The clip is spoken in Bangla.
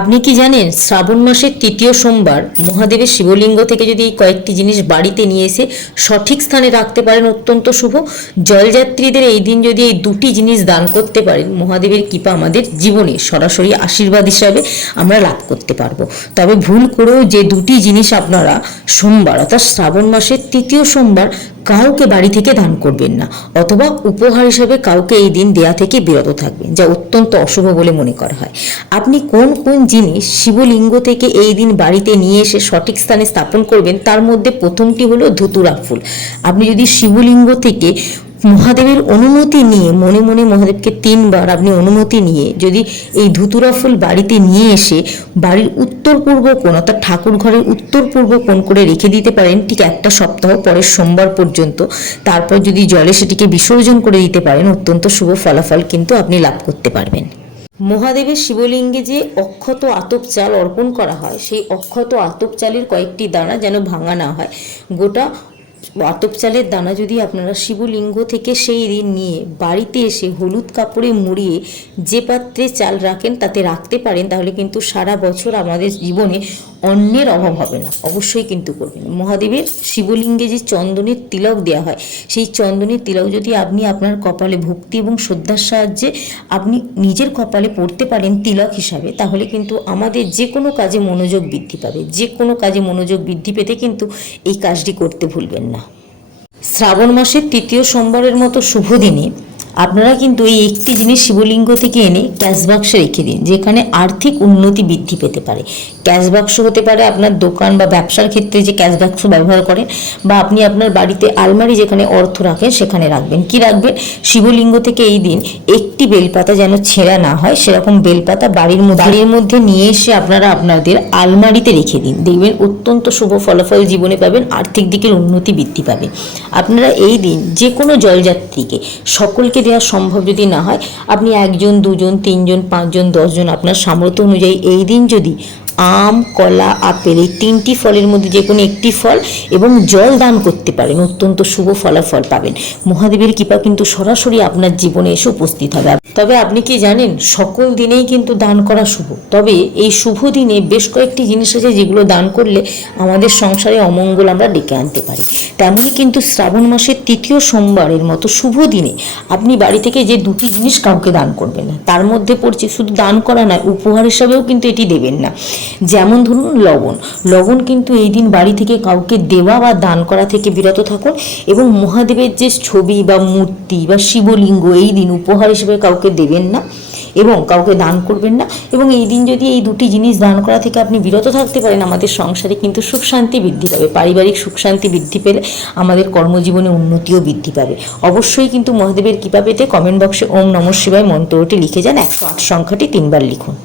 আপনি কি জানেন শ্রাবণ মাসের তৃতীয় সোমবার মহাদেবের শিবলিঙ্গ থেকে যদি এই কয়েকটি জিনিস বাড়িতে নিয়ে এসে সঠিক স্থানে রাখতে পারেন অত্যন্ত শুভ। জলযাত্রীদের এই দিন যদি এই দুটি জিনিস দান করতে পারেন, মহাদেবের কৃপা আমাদের জীবনে সরাসরি আশীর্বাদ হিসাবে আমরা লাভ করতে পারবো। তবে ভুল করেও যে দুটি জিনিস আপনারা সোমবার অর্থাৎ শ্রাবণ মাসের তৃতীয় সোমবার কাউকে বাড়ি থেকে দান করবেন না, অথবা উপহার হিসাবে কাউকে এই দিন দেয়া থেকে বিরত থাকবেন, যা অত্যন্ত অশুভ বলে মনে করা হয়। আপনি কোন কোন জিনিস শিবলিঙ্গ থেকে এই দিন বাড়িতে নিয়ে এসে সঠিক স্থানে স্থাপন করবেন, তার মধ্যে প্রথমটি হলো ধুতুরা ফুল। আপনি যদি শিবলিঙ্গ থেকে মহাদেবের অনুমতি নিয়ে মনে মনে মহাদেবকে 3 বার আপনি অনুমতি নিয়ে যদি এই ধুতুরা ফুল বাড়িতে নিয়ে এসে বাড়ির উত্তর পূর্ব কোণ অর্থাৎ ঠাকুর ঘরের উত্তর পূর্ব কোণ করে রেখে দিতে পারেন ঠিক একটা সপ্তাহ পরের সোমবার পর্যন্ত, তারপর যদি জলে সেটিকে বিসর্জন করে দিতে পারেন, অত্যন্ত শুভ ফলাফল কিন্তু আপনি লাভ করতে পারবেন। মহাদেবের শিবলিঙ্গে যে অক্ষত আতপ চাল অর্পণ করা হয়, সেই অক্ষত আতপ চালের কয়েকটি দানা যেন ভাঙা না হয়। গোটা আতপ চালের দানা যদি আপনারা শিবলিঙ্গ থেকে সেই দিন নিয়ে বাড়িতে এসে হলুদ কাপড়ে মুড়িয়ে যে পাত্রে চাল রাখেন তাতে রাখতে পারেন, তাহলে কিন্তু সারা বছর আমাদের জীবনে অন্যের অভাব হবে না। অবশ্যই কিন্তু করবেন। মহাদেবের শিবলিঙ্গে যে চন্দনের তিলক দেওয়া হয়, সেই চন্দনের তিলক যদি আপনি আপনার কপালে ভক্তি এবং শ্রদ্ধার সাহায্যে আপনি নিজের কপালে পড়তে পারেন তিলক হিসাবে, তাহলে কিন্তু আমাদের যে কোনো কাজে মনোযোগ বৃদ্ধি পাবে। যে কোনো কাজে মনোযোগ বৃদ্ধি পেতে কিন্তু এই কাজটি করতে ভুলবেন না। শ্রাবণ মাসের তৃতীয় সোমবারের মতো শুভ দিনে আপনারা কিন্তু এই একটি জিনিস শিবলিঙ্গ থেকে এনে ক্যাশ বাক্সে রেখে দিন, যেখানে আর্থিক উন্নতি বৃদ্ধি পেতে পারে। ক্যাশ বাক্স হতে পারে আপনার দোকান বা ব্যবসার ক্ষেত্রে যে ক্যাশ বাক্স ব্যবহার করেন, বা আপনি আপনার বাড়িতে আলমারি যেখানে অর্থ রাখেন সেখানে রাখবেন। কি রাখবেন? শিবলিঙ্গ থেকে এই দিন একটি বেলপাতা যেন ছেঁড়া না হয়, সেরকম বেলপাতা বাড়ির মধ্যে নিয়ে এসে আপনারা আপনাদের আলমারিতে রেখে দিন। দেখবেন অত্যন্ত শুভ ফলাফল জীবনে পাবেন, আর্থিক দিকের উন্নতি বৃদ্ধি পাবে। আপনারা এই দিন যে কোনো জলযাত্রীকে, সকলকে দেওয়া সম্ভব যদি না হয়, আপনি 1 জন 2 জন 3 জন 5 জন 10 জন আপনার সামর্থ্য অনুযায়ী এই দিন যদি আম, কলা, আপেল এই 3টি ফলের মধ্যে যে কোনো একটি ফল এবং জল দান করতে পারেন, অত্যন্ত শুভ ফলাফল পাবেন। মহাদেবের কৃপা কিন্তু সরাসরি আপনার জীবনে এসে উপস্থিত হবে। তবে আপনি কি জানেন, সকল দিনেই কিন্তু দান করা শুভ। তবে এই শুভ দিনে বেশ কয়েকটি জিনিস আছে যেগুলো দান করলে আমাদের সংসারে অমঙ্গল আমরা ডেকে আনতে পারি। তেমনই কিন্তু শ্রাবণ মাসের তৃতীয় সোমবারের মতো শুভ দিনে আপনি বাড়ি থেকে যে দুটি জিনিস কাউকে দান করবেন না, তার মধ্যে পড়ছে শুধু দান করা নয়, উপহার হিসাবেও কিন্তু এটি দেবেন না। যেমন ধরুন লবণ কিন্তু এই দিন বাড়ি থেকে কাউকে দেওয়া বা দান করা থেকে বিরত থাকুন। এবং মহাদেবের যে ছবি বা মূর্তি বা শিবলিঙ্গ এই দিন উপহার হিসেবে কাউকে দেবেন না এবং কাউকে দান করবেন না। এবং এই দিন যদি এই দুটি জিনিস দান করা থেকে আপনি বিরত থাকতে পারেন, আমাদের সংসারে কিন্তু সুখ শান্তি বৃদ্ধি পাবে। পারিবারিক সুখ শান্তি বৃদ্ধি পেলে আমাদের কর্মজীবনে উন্নতিও বৃদ্ধি পাবে। অবশ্যই কিন্তু মহাদেবের কৃপা পেতে কমেন্ট বক্সে ওম নমঃ শিবায় মন্ত্রটি লিখে যান। 108 সংখ্যাটি 3 বার লিখুন।